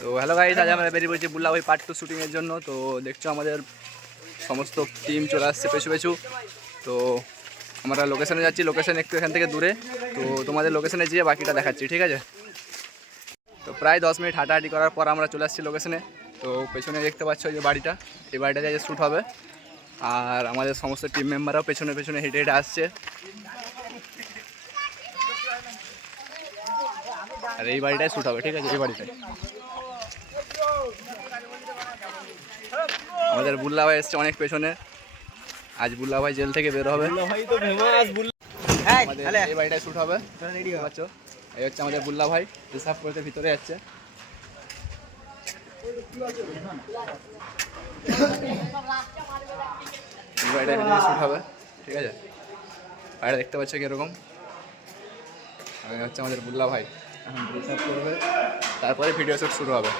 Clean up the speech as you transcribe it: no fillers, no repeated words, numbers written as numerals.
তো hello guys, আজ আমরা বেরিয়ে পড়েছি বুল্লা ভাই পার্ট 2 শুটিংয়ের জন্য। তো দেখছো আমাদের সমস্ত টিম চলে আসছে পেছু পেছু। তো আমরা লোকেশনে যাচ্ছি, লোকেশন একটু এখান থেকে দূরে। তো তোমাদের লোকেশনে গিয়ে বাকিটা দেখাচ্ছি, ঠিক আছে? তো প্রায় 10 মিনিট হাঁটাহাঁটি করার পর আমরা চলে আসছি লোকেশনে। তো পেছনে দেখতে পাচ্ছ এই যে বাড়িটা, এই বাড়িটাতে যে শ্যুট হবে। আর আমাদের সমস্ত টিম মেম্বাররাও পেছনে পেছনে হেঁটে হেঁটে আসছে। আর এই বাড়িটায় শ্যুট হবে, ঠিক আছে? এই বাড়িটায় আমাদের বুল্লা ভাই এসছে অনেক পেছনে। আজ বুল্লা ভাই জেল থেকে বের হবে। আমাদের এই বাড়িটায় শ্যুট হবে, রেডি পাচ্ছ? এই হচ্ছে আমাদের বুল্লা ভাই, হিসাব করতে ভিতরে যাচ্ছে। এই বাড়িটায় ভিতরে শ্যুট হবে, ঠিক আছে? বাড়িটা দেখতে পাচ্ছ কিরকম। হচ্ছে আমাদের বুল্লা ভাই এখন হিসাব করবে, তারপরে ভিডিও শ্যুট শুরু হবে।